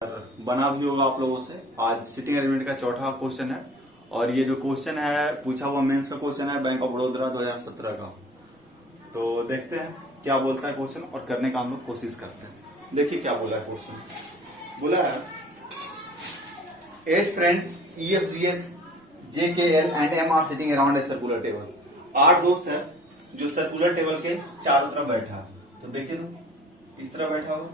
बना भी होगा आप लोगों से। आज सिटिंग अरेंजमेंट का चौथा क्वेश्चन है और ये जो क्वेश्चन है पूछा हुआ मेंस का क्वेश्चन है बैंक ऑफ बड़ौदा 2017 का। तो देखते हैं क्या बोलता है क्वेश्चन और करने का हम लोग कोशिश करते हैं। देखिए क्या बोला है क्वेश्चन। बोला है 8 friend EFGS JKL and M are sitting around a circular table. 8 दोस्त है जो सर्कुलर टेबल के चारों तरफ बैठा है। तो देखिए तो इस तरह बैठा होगा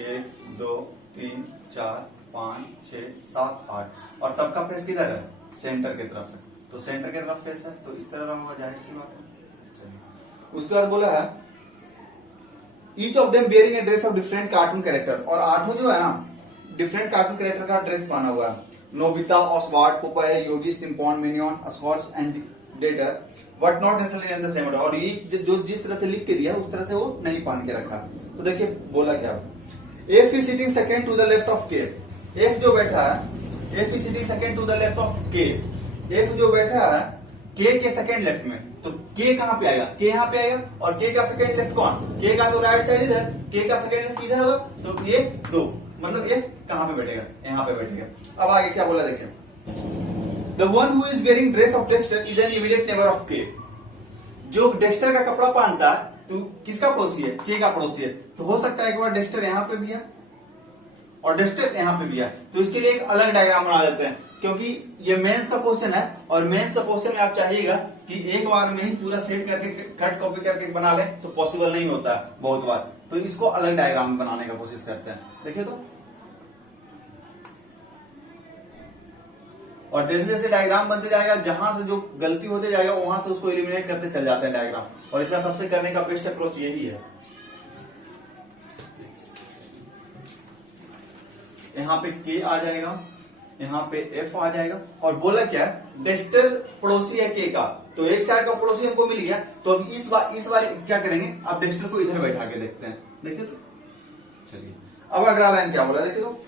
1 2 3 4 5 6 7 8 और सबका फेस किधर है? सेंटर की तरफ है। तो सेंटर की तरफ फेस है तो इस तरह होगा, जाहिर सी बात है। उसके बाद बोला है each of them bearing a dress of different cartoon character. और आठों जो है ना डिफरेंट कार्टून कैरेक्टर का ड्रेस पहना हुआ है। Nobita, Oswald, Popeye, Yogi, Simpson, Minion, Scotch and डेटर but not necessarily in the same order. और ये जो जिस तरह से लिख के दिया उस तरह से वो नहीं पहन के रखा। तो देखिए बोला क्या, F is sitting second to the left of K। F जो बैठा है F is sitting second to the left of K। F जो बैठा है K के सेकंड लेफ्ट में। तो K कहां पे आएगा? K यहां पे आएगा। और K का सेकंड लेफ्ट कौन? K का तो राइट साइड इधर, K का सेकंड लेफ्ट इधर होगा। तो ये 2 मतलब F कहां पे बैठेगा? यहां पे बैठेगा। अब आगे क्या बोला देखिए, The one who is wearing dress of Dexter is an immediate neighbor of K। जो डेक्स्टर का कपड़ा पहनता है तो किसका पड़ोसी है? के का पड़ोसी है। तो हो सकता है एक बार डेक्स्टर यहाँ पे भी है और डेक्स्टर यहाँ पे भी है। तो इसके लिए एक अलग डायग्राम बना देते हैं क्योंकि ये मेंस का क्वेश्चन है और मेंस का क्वेश्चन में आप चाहिएगा कि एक बार में ही पूरा सेट करके कट कॉपी करके बना ले, तो पॉसिबल नहीं होता है बहुत बार। तो इसको अलग डायग्राम बनाने का कोशिश करते हैं। देखिए तो और जैसे जैसे डायग्राम बनते जाएगा जहां से जो गलती होते जाएगा वहां से उसको एलिमिनेट करते चल जाते हैं डायग्राम। और इसका सबसे करने का बेस्ट अप्रोच यही है। यहाँ पे K आ जाएगा, यहाँ पे F आ जाएगा। और बोला क्या डेक्स्टर पड़ोसी है K का, तो एक साइड का पड़ोसी हमको मिल गया। तो अब इस बार क्या करेंगे, अब डेक्स्टर को इधर बैठा के देखते हैं। देखिए तो चलिए अब अगला लाइन क्या बोला देखिए तो,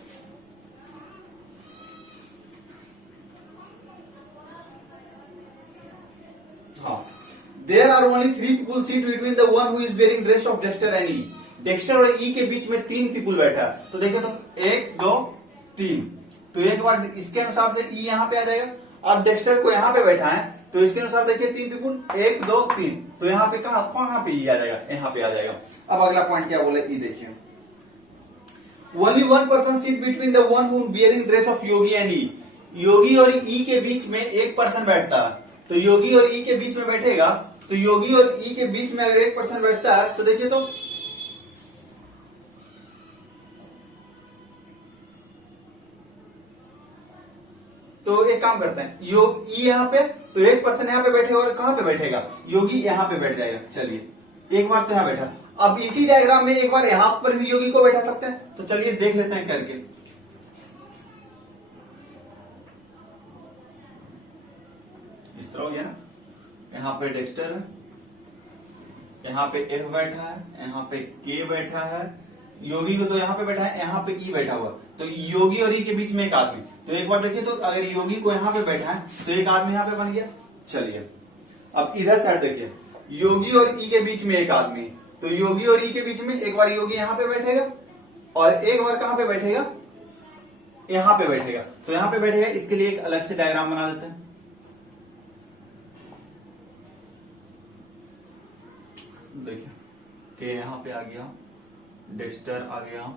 There are only 3 people sit between the one who is wearing dress of Dexter and E। Dexter और E के बीच में 3 पीपल बैठा है। तो देखिए तो 1 2 3। तो एक बार इसके अनुसार से E यहाँ पे आ जाएगा। अब डेक्स्टर को यहाँ पे बैठा है तो इसके अनुसार देखिए 3 पीपल 1 2 3। तो यहाँ पे कहाँ पे E आ जाएगा? यहाँ पे आ जाएगा। अब अगला पॉइंट क्या बोला E देखिए, Only one person sit between the one who wearing dress of Yogi and E। योगी और E के बीच में एक पर्सन बैठता है। तो योगी और E के बीच में बैठेगा। तो योगी और E के बीच में अगर एक पर्सन बैठता है तो देखिए तो एक काम करते हैं, योग E यहाँ पे, तो एक पर्सन यहाँ पे बैठेगा और कहां पे बैठेगा? योगी यहाँ पे बैठ जाएगा। चलिए एक बार तो यहाँ बैठा। अब इसी डायग्राम में एक बार यहाँ पर भी योगी को बैठा सकते हैं। तो चलिए देख लेते हैं करके। इस तरह हो गया ना, यहाँ पे डेक्स्टर है, यहाँ पे F बैठा है, यहाँ पे K बैठा है, योगी को तो यहाँ पे बैठा है, यहाँ पे E बैठा हुआ। तो योगी और E के बीच में एक आदमी। तो एक बार देखिए तो अगर योगी को यहाँ पे बैठा है तो एक आदमी यहाँ पे बन गया। चलिए अब इधर साइड देखिए, योगी और E के बीच में एक आदमी। तो योगी और E के बीच में एक बार योगी यहाँ पे बैठेगा और एक बार कहां पे बैठेगा? यहाँ पे बैठेगा। तो यहाँ पे बैठेगा, इसके लिए एक अलग से डायग्राम बना देते हैं। देखिए के यहाँ पे आ गया, डेक्स्टर आ गया,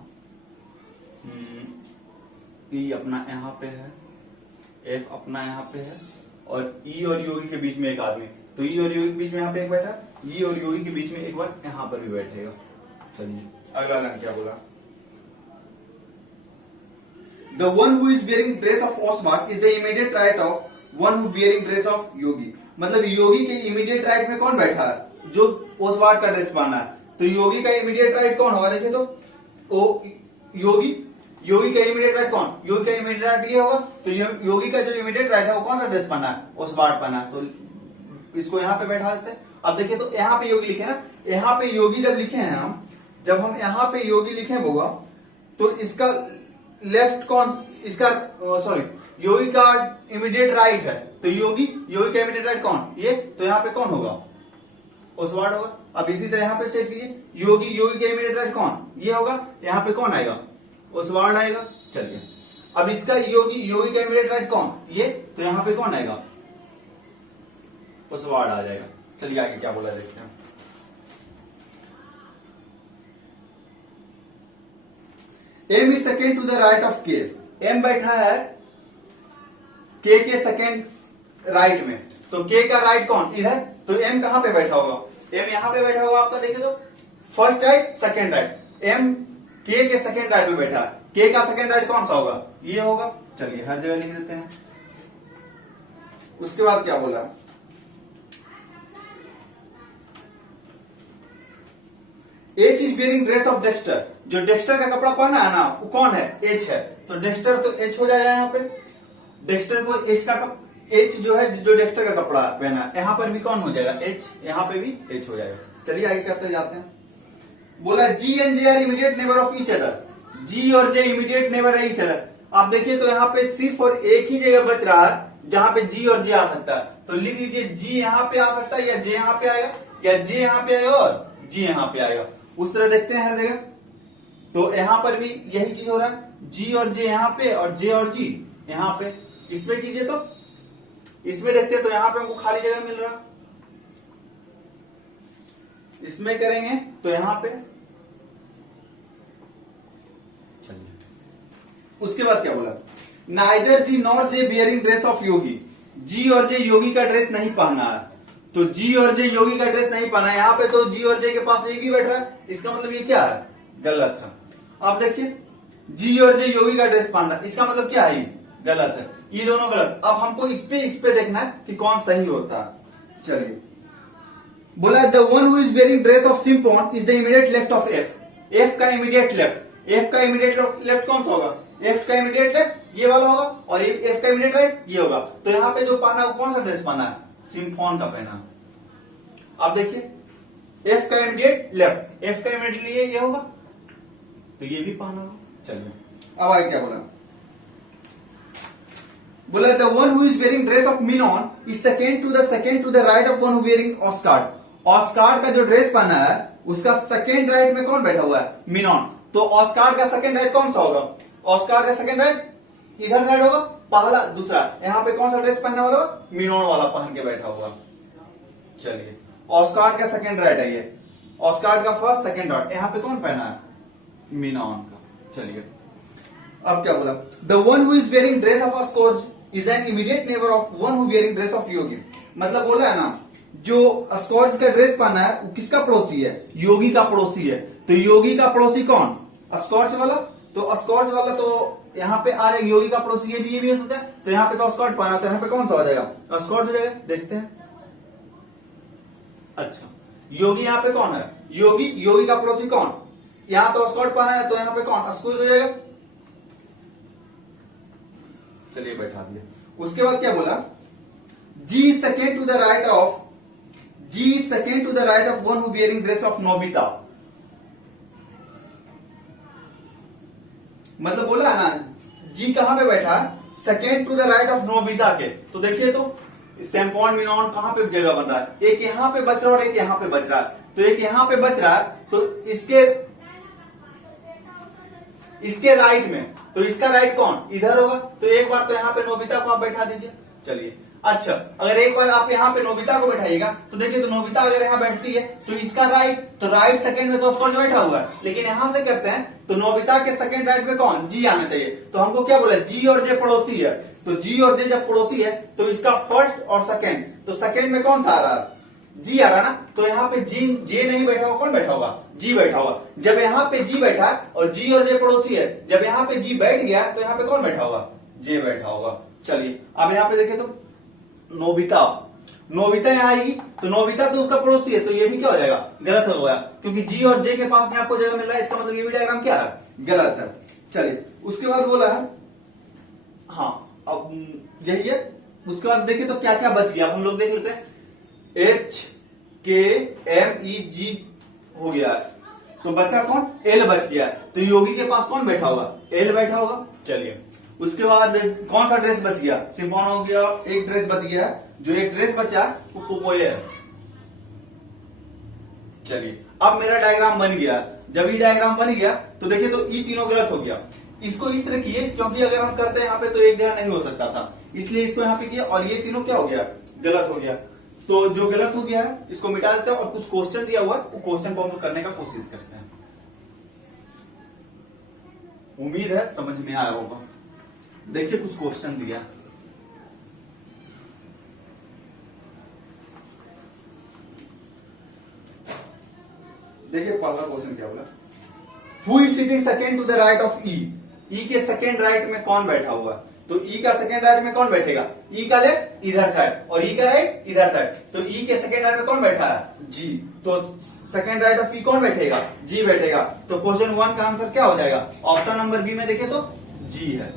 E अपना यहाँ पे है, F अपना यहाँ पे है और E और योगी के बीच में एक आदमी। तो E और योगी के बीच में यहाँ पे एक बैठा, E और योगी के बीच में एक बार यहाँ पर भी बैठेगा। चलिए अगला लाइन क्या बोला, The one who is wearing dress of Oswald is the immediate right of one who bearing dress of Yogi। मतलब योगी के इमीडिएट राइट में कौन बैठा है? जो ओसवाल्ड का ड्रेस पहना है। तो योगी का इमीडिएट राइट कौन होगा? देखिए तो योगी का इमीडिएट राइट कौन? योगी का इमीडिएट राइट ये होगा। तो योगी का जो इमीडिएट राइट है वो कौन सा ड्रेस पहना है? ओसवाल्ड पहना है। तो इसको यहाँ पे बैठा देते हैं। अब देखिए तो यहाँ पे योगी लिखे ना, यहाँ पे योगी जब लिखे हैं हम, जब हम यहाँ पे योगी लिखे होगा तो इसका लेफ्ट कौन? इसका सॉरी योगी का इमीडिएट राइट है। तो योगी का इमीडिएट राइट कौन? ये। तो यहाँ पे कौन होगा? ओसवाल्ड होगा। अब इसी तरह यहाँ पे सेट कीजिए, योगी का इमीडिएट राइट कौन? ये होगा। यहाँ पे कौन आएगा? ओसवाल्ड आएगा। चलिए अब इसका योगी, योगी का इमीडिएट राइट कौन, ये, तो यहां पे कौन आएगा, ओसवाल्ड आ जाएगा। चलिए आगे क्या बोला देखते हैं। M is second to the right of K, M बैठा है के सेकेंड राइट में, तो के का राइट कौन इधर, तो एम कहां पे बैठा होगा, एम यहां पे बैठा होगा आपका, देखिए तो first right second right, M के सेकेंड राइट में बैठा है, के का सेकेंड राइट कौन सा होगा, ये होगा। चलिए हर जगह लिख देते हैं। उसके बाद क्या बोला, H is bearing dress of Dexter, जो डेक्स्टर का कपड़ा पहना है ना वो कौन है, एच है, तो डेक्स्टर तो एच हो जाएगा यहाँ पे, डेक्स्टर को एच का एच जो है, जो डेक्स्टर का कपड़ा पहना है, यहाँ पर भी कौन हो जाएगा, एच, यहाँ पे भी एच हो जाएगा। चलिए आगे करते जाते हैं। बोला G and J are immediate neighbour of each other, G और जे इमीडिएट नेबर है ईच अदर। आप देखिए तो यहाँ पे सिर्फ और एक ही जगह बच रहा है जहां पे जी और जे आ सकता है, तो लिख लीजिए जी यहाँ पे आ सकता है, या जे यहाँ पे आएगा, या जे यहाँ पे आएगा और जी यहाँ पे आएगा। उस तरह देखते हैं हर जगह, तो यहाँ पर भी यही चीज हो रहा है, जी और जे यहाँ पे और जे और जी यहाँ पे। इसमें कीजिए तो, इसमें देखते हैं तो यहाँ पे हमको खाली जगह मिल रहा, इसमें करेंगे तो यहाँ पे। चलिए उसके बाद क्या बोला, neither G nor J bearing dress of Yogi, G और जे योगी का ड्रेस नहीं पहना है, तो जी और जे योगी का ड्रेस नहीं पहना है, यहाँ पे तो जी और जे के पास योगी बैठ रहा है, इसका मतलब ये क्या है, गलत है। आप देखिए जी और जे योगी का ड्रेस पहन रहा है, इसका मतलब क्या है, गलत है, ये दोनों गलत। अब हमको इस पे देखना है कि कौन सही होता है। चलिए बोला the one who is wearing dress of Simpson is the immediate left of F, F का इमीडिएट लेफ्ट, एफ का इमीडिएट लेफ्ट कौन सा होगा, एफ का इमीडिएट लेफ्ट ये वाला होगा, और एफ का इमीडिएट राइट ये होगा। तो यहाँ पे जो पहना है वो कौन सा ड्रेस पहना है, सिम्फॉन का पहना। आप देखिए एफ का इमीडिएट लेफ्ट, एफ का इमीडिएट ये होगा, तो ये भी पहना होगा। चलिए अब आगे क्या बोला, बोला the one who is wearing dress of Minion is second to the right of one who wearing Oscar, Oscar का जो ड्रेस पहना है उसका सेकेंड राइट में कौन बैठा हुआ है, मिनॉन, तो ऑस्कार्ड का सेकेंड राइट कौन सा होगा, ऑस्कार्ड का सेकेंड राइट इधर साइड होगा, पहला दूसरा, यहाँ पे कौन सा ड्रेस पहनने वाला होगा, मिनॉन वाला पहन के बैठा हुआ। चलिए ऑस्कार्ड का सेकेंड राइट है ये, ऑस्कार्ड का फर्स्ट सेकेंड राइट, यहाँ पे कौन पहना है, मिनॉन का। चलिए अब क्या बोला, the one who is wearing dress of Oscars is an immediate neighbour of one who wearing dress of Yogi, मतलब बोल रहा है ना जो अस्कोर्ज का ड्रेस पहना है वो किसका पड़ोसी है, योगी का पड़ोसी है, तो योगी का पड़ोसी कौन, अस्कोर्ज वाला, तो अस्कोर्ज वाला तो यहाँ पे आ जाएगा, योगी का पड़ोसी ये भी हो सकता है, तो यहाँ पे तो अस्कोर्ज पहना, तो यहाँ पे कौन सा हो जाएगा, अस्कोर्ज हो जाएगा। देखते हैं, अच्छा योगी यहाँ पे कौन है, योगी का पड़ोसी कौन, यहाँ तो अस्कोर्ज पहना है, तो यहाँ पे कौन, अस्कोर्ज हो जाएगा। चलिए बैठा दिया। उसके बाद क्या बोला, G second to the right of, G second to the right of one who bearing dress of Nobita, मतलब बोला है ना जी कहां पे बैठा है, second to the right of Nobita के, तो देखिए तो सैम्पॉन मिनॉन कहां पे जगह बन रहा है, एक यहां पे बच रहा है और एक यहां पे बच रहा है, तो एक यहां पे बच रहा है तो इसके राइट में, तो इसका राइट कौन इधर होगा, तो एक बार तो यहाँ पे नोबिता को आप बैठा दीजिए। चलिए अच्छा अगर एक बार आप यहाँ पे नोबिता को बैठाइएगा तो देखिए तो नोबिता अगर यहाँ बैठती है तो इसका राइट, तो राइट सेकंड में तो अस्कोर्ज बैठा हुआ है, लेकिन यहां से करते हैं तो नोबिता के सेकंड राइट में कौन, जी आना चाहिए, तो हमको क्या बोला, जी और जे पड़ोसी है, तो जी और जे जब पड़ोसी है तो इसका फर्स्ट और सेकंड, तो सेकंड में कौन सा आ रहा है, जी आ रहा ना, तो यहाँ पे जी जे नहीं बैठा होगा, कौन बैठा होगा, जी बैठा होगा। जब यहाँ पे जी बैठा और जी और जे पड़ोसी है, जब यहाँ पे जी बैठ गया तो यहाँ पे कौन बैठा होगा, जे बैठा होगा। चलिए अब यहाँ पे देखें तो नोबिता, नोबिता यहाँ आएगी तो नोबिता तो उसका पड़ोसी है, तो ये भी क्या हो जाएगा, गलत हो गया, क्योंकि जी और जे के पास यहाँ को जगह मिल रहा है, इसका मतलब ये भी डायग्राम क्या है, गलत है। चलिए उसके बाद बोला है, हाँ अब यही है। उसके बाद देखिए तो क्या क्या बच गया, हम लोग देख लेते हैं, एच के एम ई जी हो गया है, तो बचा कौन, एल बच गया, तो योगी के पास कौन बैठा होगा, एल बैठा होगा। चलिए उसके बाद कौन सा ड्रेस बच गया, सिम्पॉन हो गया, एक ड्रेस बच गया, जो एक ड्रेस बचा वो पोपोए है। चलिए अब मेरा डायग्राम बन गया। जब ये डायग्राम बन गया तो देखिए तो ये तीनों गलत हो गया। इसको इस तरह किए, क्योंकि अगर हम करते हैं यहाँ पे तो एक जगह नहीं हो सकता था, इसलिए इसको यहाँ पे किया और ये तीनों क्या हो गया, गलत हो गया। तो जो गलत हो गया है इसको मिटा देते हैं और कुछ क्वेश्चन दिया हुआ है वो क्वेश्चन को हम करने का कोशिश करते हैं। उम्मीद है समझ में आया होगा। देखिए कुछ क्वेश्चन दिया, देखिए पहला क्वेश्चन क्या बोला, who is sitting second to the right of E. E के सेकेंड राइट में कौन बैठा हुआ है, तो ई का सेकेंड राइट में कौन बैठेगा, ई का लेफ्ट इधर साइड और ई का राइट इधर साइड। तो ई के सेकेंड राइट में कौन बैठा है, जी। तो सेकेंड राइट ऑफ ई कौन बैठेगा, जी बैठेगा। तो क्वेश्चन 1 का आंसर क्या हो जाएगा, ऑप्शन नंबर बी में देखे तो जी है।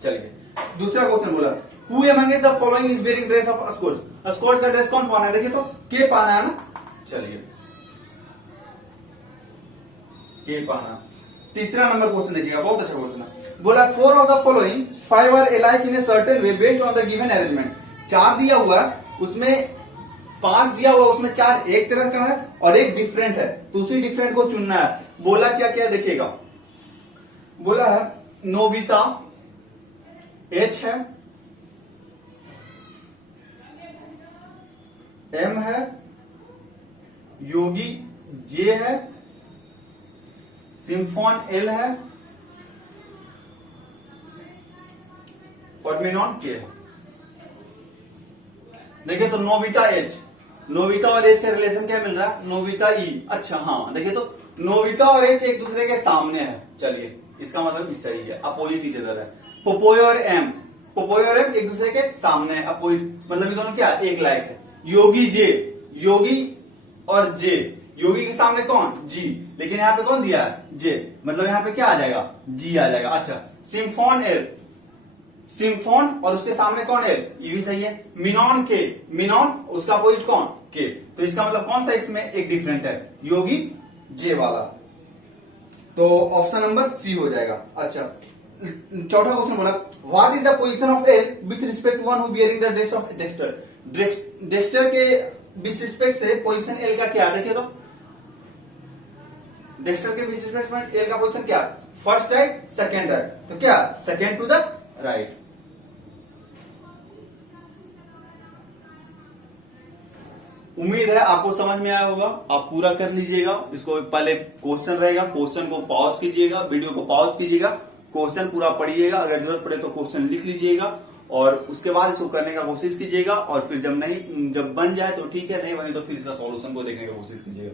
चलिए दूसरा क्वेश्चन बोला, who amongst the following is wearing dress of Oscars. Oscars का ड्रेस कौन पहना है, देखिए तो के पहना है ना। चलिए के पहना। तीसरा नंबर क्वेश्चन देखिएगा, बहुत अच्छा क्वेश्चन है। बोला 4 of the following 5 are alike in a certain way based on the given arrangement. 4 दिया हुआ उसमें 5 दिया हुआ उसमें 4 एक तरह का है और एक डिफरेंट है, तो उसी डिफरेंट को चुनना है। बोला क्या क्या देखिएगा, बोला है नोबिता एच है, एम है, योगी जे है, सिम्फोन एल है और मिनॉन के है। देखिए तो नोबिता एच, नोबिता और एच का रिलेशन क्या मिल रहा है, नोबिता ई। अच्छा हाँ देखिए तो नोबिता और एच एक दूसरे के सामने है। चलिए इसका मतलब इस सही है, अपोजिट इच अदर है। पोपोय और एम, पोपोय और एम एक दूसरे के सामने है, अपोजिट मतलब ये दोनों क्या एक लायक है। योगी जे, योगी और जे, योगी के सामने कौन, जी, लेकिन यहाँ पे कौन दिया है, जे, मतलब यहाँ पे क्या आ जाएगा, जी आ जाएगा। अच्छा सिम्फोन एल, सिम्फोन और उसके सामने कौन एल, ये भी सही है। मिनॉन के, मिनॉन उसका अपोजिट कौन, के, तो इसका मतलब कौन सा इसमें एक डिफरेंट है, योगी जे वाला। तो ऑप्शन नंबर सी हो जाएगा। अच्छा चौथा क्वेश्चन बोला, what is the position of L with respect one who bearing the dress of Dexter. Dexter के डिसरिस्पेक्ट से पोजीशन एल का क्या, देखिए तो डेक्स्टर के डिसरिस्पेक्ट में एल का पोजीशन क्या, फर्स्ट राइट सेकेंड राइट, तो क्या सेकेंड टू द राइट। उम्मीद है आपको समझ में आया होगा, आप पूरा कर लीजिएगा इसको। पहले क्वेश्चन रहेगा, क्वेश्चन को पॉज कीजिएगा, वीडियो को पॉज कीजिएगा, क्वेश्चन पूरा पढ़िएगा, अगर जरूरत पड़े तो क्वेश्चन लिख लीजिएगा और उसके बाद इसको करने का कोशिश कीजिएगा। और फिर जब बन जाए तो ठीक है, नहीं बने तो फिर इसका सॉल्यूशन को देखने की कोशिश कीजिएगा।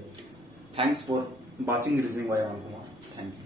Thanks for watching reasoning bye Aman Kumar. Thank you.